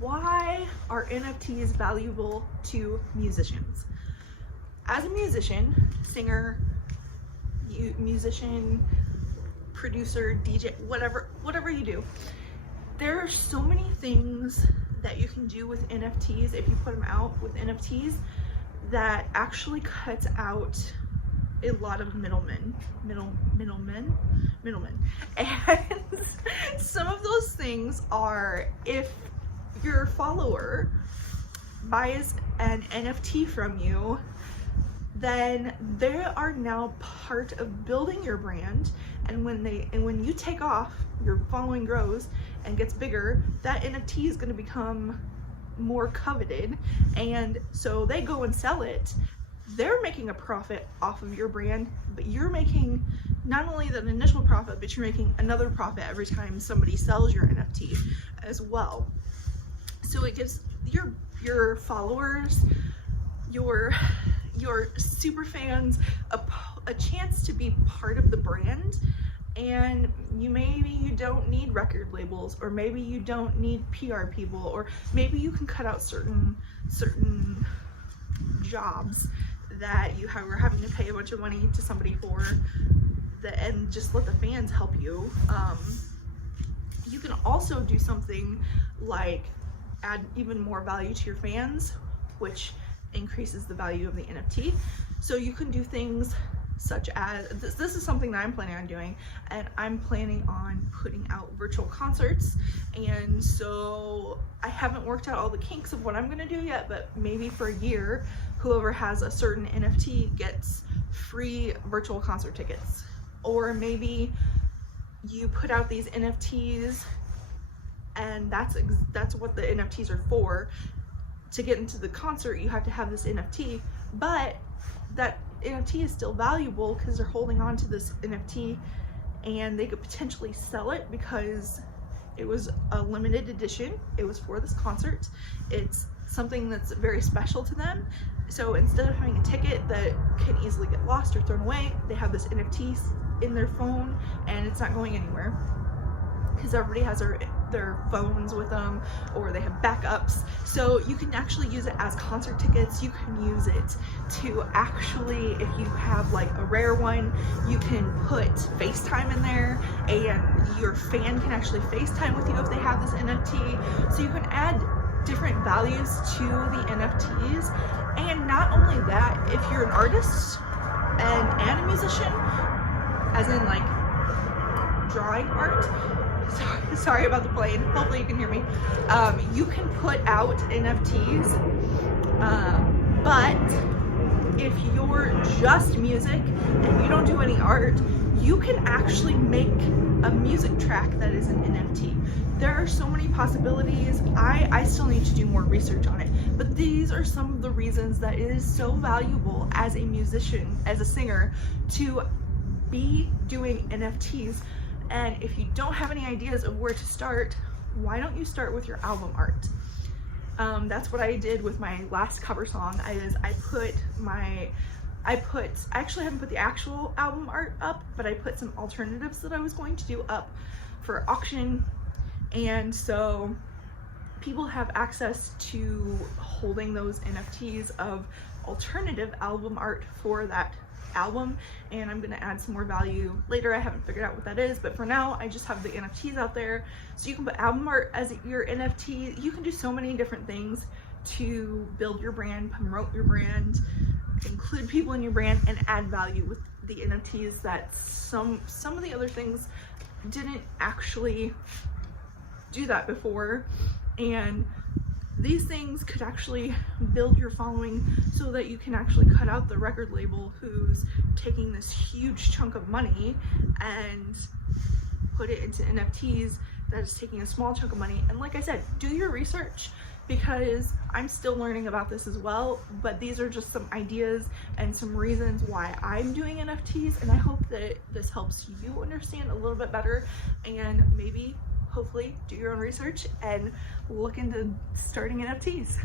why are NFTs valuable to musicians? As a musician, singer, musician, producer, DJ, whatever you do, there are so many things that you can do with NFTs if you put them out with NFTs that actually cuts out a lot of middlemen. And some of those things are, if your follower buys an NFT from you, then they are now part of building your brand, and when you take off, your following grows and gets bigger, that NFT is going to become more coveted, and so they go and sell it. They're making a profit off of your brand, but you're making not only that initial profit, but you're making another profit every time somebody sells your NFT as well. So it gives your followers, your super fans a chance to be part of the brand. And maybe you don't need record labels, or maybe you don't need PR people, or maybe you can cut out certain jobs that you are having to pay a bunch of money to somebody for, and just let the fans help you. You can also do something like add even more value to your fans, which increases the value of the NFT. So you can do things such as, this is something that I'm planning on doing, and I'm planning on putting out virtual concerts. And so I haven't worked out all the kinks of what I'm gonna do yet, but maybe for a year, whoever has a certain NFT gets free virtual concert tickets. Or maybe you put out these NFTs, and that's what the NFTs are for. To get into the concert, you have to have this NFT, but that NFT is still valuable because they're holding on to this NFT, and they could potentially sell it because it was a limited edition. It was for this concert. It's something that's very special to them. So instead of having a ticket that can easily get lost or thrown away, they have this NFT in their phone, and it's not going anywhere because everybody has their phones with them, or they have backups. So you can actually use it as concert tickets. You can use it to actually, if you have like a rare one, you can put FaceTime in there, and your fan can actually FaceTime with you if they have this NFT. So you can add different values to the NFTs. And not only that, if you're an artist and a musician, as in like drawing art, sorry about the plane, hopefully you can hear me, you can put out NFTs, but if you're just music and you don't do any art, you can actually make a music track that is an NFT. There are so many possibilities. I still need to do more research on it, but these are some of the reasons that it is so valuable as a musician, as a singer, to be doing NFTs. And if you don't have any ideas of where to start, why don't you start with your album art? That's what I did with my last cover song. I actually haven't put the actual album art up, but I put some alternatives that I was going to do up for auction. And so people have access to holding those NFTs of alternative album art for that album, and I'm gonna add some more value later. I haven't figured out what that is, but for now I just have the NFTs out there. So you can put album art as your NFT. You can do so many different things to build your brand, promote your brand, include people in your brand, and add value with the NFTs that some of the other things didn't actually do that before. And these things could actually build your following so that you can actually cut out the record label who's taking this huge chunk of money and put it into NFTs that is taking a small chunk of money. And like I said, do your research, because I'm still learning about this as well, but these are just some ideas and some reasons why I'm doing NFTs, and I hope that this helps you understand a little bit better, and maybe hopefully do your own research and look into starting NFTs.